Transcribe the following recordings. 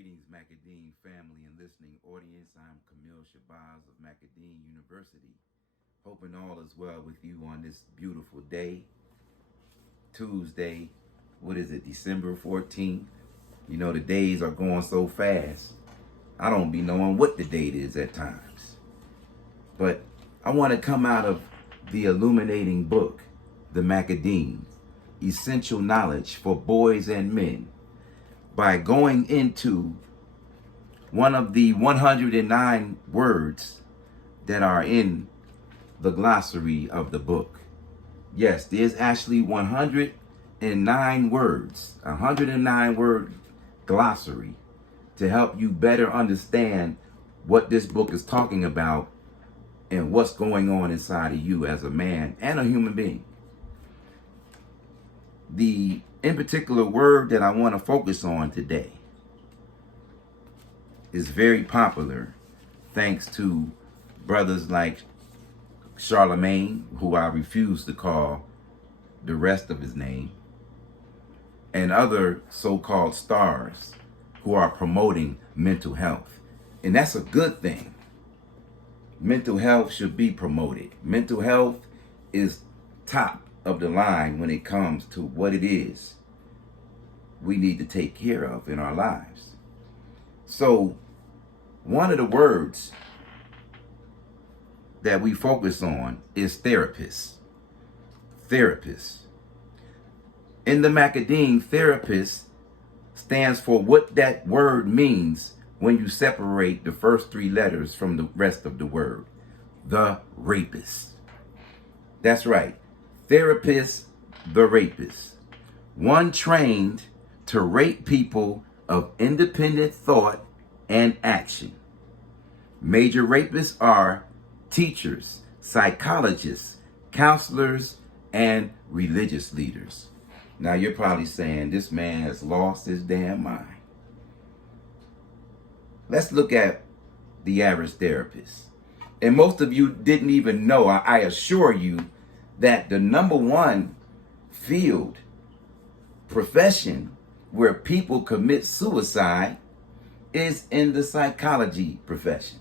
Greetings, Macadine family and listening audience. I'm Camille Shabazz of Macadine University. Hoping all is well with you on this beautiful day, Tuesday. What is it, December 14th? You know, the days are going so fast. I don't be knowing what the date is at times. But I want to come out of the illuminating book, The Macadine, Essential Knowledge for Boys and Men, by going into one of the 109 words that are in the glossary of the book. Yes, there's actually 109 words, 109 word glossary to help you better understand what this book is talking about and what's going on inside of you as a man and a human being. The in particular word that I want to focus on today is very popular thanks to brothers like Charlemagne, who I refuse to call the rest of his name, and other so-called stars who are promoting mental health. And that's a good thing. Mental health should be promoted. Mental health is top of the line when it comes to what it is we need to take care of in our lives. So one of the words that we focus on is therapist. Therapist. In the Macadine, therapist stands for what that word means when you separate the first three letters from the rest of the word. The rapist. That's right. Therapist, the rapist. One trained to rape people of independent thought and action. Major rapists are teachers, psychologists, counselors, and religious leaders. Now you're probably saying this man has lost his damn mind. Let's look at the average therapist. And most of you didn't even know, I assure you, that the number one field, profession, where people commit suicide is in the psychology profession,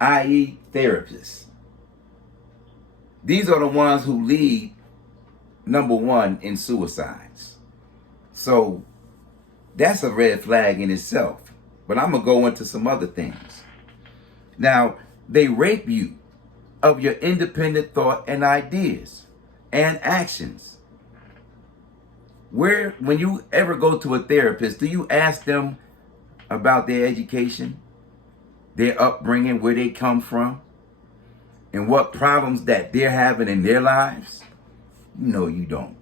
i.e. therapists. These are the ones who lead number one in suicides. So that's a red flag in itself. But I'm going to go into some other things. Now, they rape you of your independent thought and ideas and actions. When you ever go to a therapist, do you ask them about their education, their upbringing, where they come from, and what problems that they're having in their lives? No, you don't.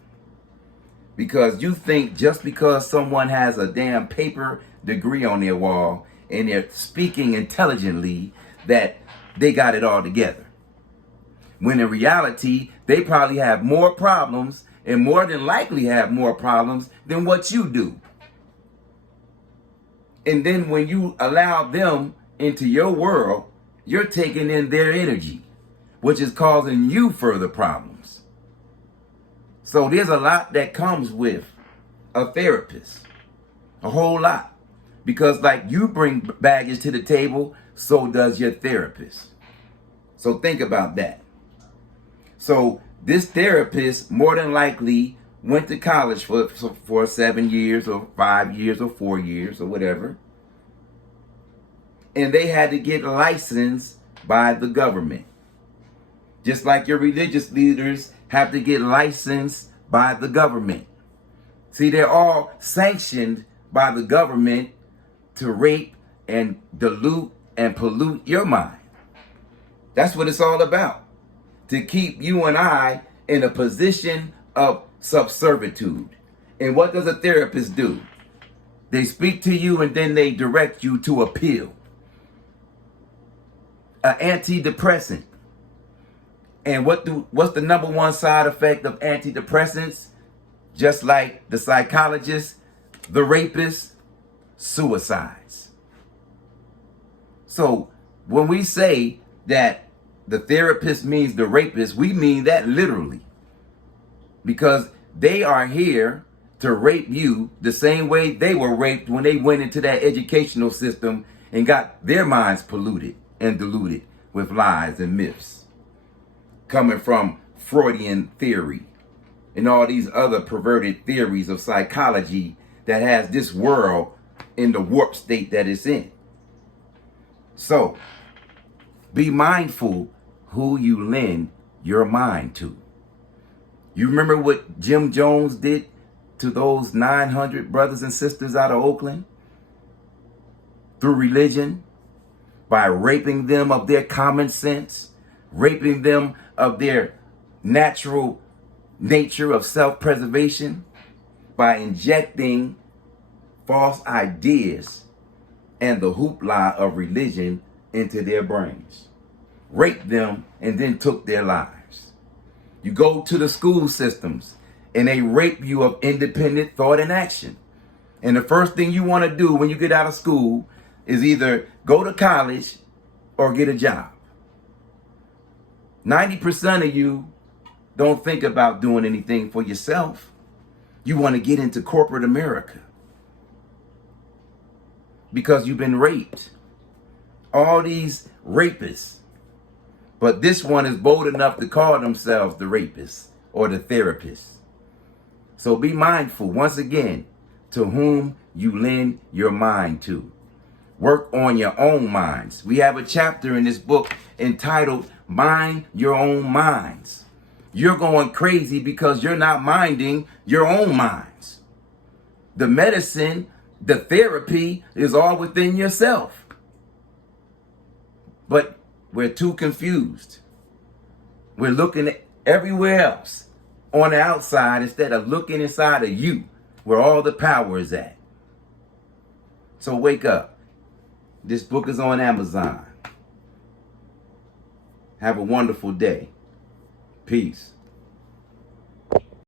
Because you think just because someone has a damn paper degree on their wall and they're speaking intelligently that they got it all together. When in reality, they probably have more problems and more than likely have more problems than what you do. And then when you allow them into your world, you're taking in their energy, which is causing you further problems. So there's a lot that comes with a therapist, a whole lot. Because like you bring baggage to the table, so does your therapist. So think about that. So this therapist more than likely went to college for 7 years or 5 years or 4 years or whatever. And they had to get licensed by the government. Just like your religious leaders have to get licensed by the government. See, they're all sanctioned by the government to rape and dilute and pollute your mind. That's what it's all about. To keep you and I in a position of subservitude. And what does a therapist do? They speak to you and then they direct you to a pill, an antidepressant. And what's the number one side effect of antidepressants? Just like the psychologist, the rapist, suicides. So when we say that the therapist means the rapist, we mean that literally. Because they are here to rape you the same way they were raped when they went into that educational system and got their minds polluted and diluted with lies and myths coming from Freudian theory and all these other perverted theories of psychology that has this world in the warped state that it's in. So, be mindful who you lend your mind to. You remember what Jim Jones did to those 900 brothers and sisters out of Oakland? Through religion, by raping them of their common sense, raping them of their natural nature of self-preservation, by injecting false ideas and the hoopla of religion into their brains. Raped them and then took their lives. You go to the school systems and they rape you of independent thought and action. And the first thing you want to do when you get out of school is either go to college or get a job. 90% of you don't think about doing anything for yourself. You want to get into corporate America because you've been raped. All these rapists. But this one is bold enough to call themselves the rapist or the therapist. So be mindful, once again, to whom you lend your mind to. Work on your own minds. We have a chapter in this book entitled Mind Your Own Minds. You're going crazy because you're not minding your own minds. The medicine, the therapy is all within yourself. But we're too confused. We're looking everywhere else on the outside instead of looking inside of you where all the power is at. So wake up. This book is on Amazon. Have a wonderful day. Peace.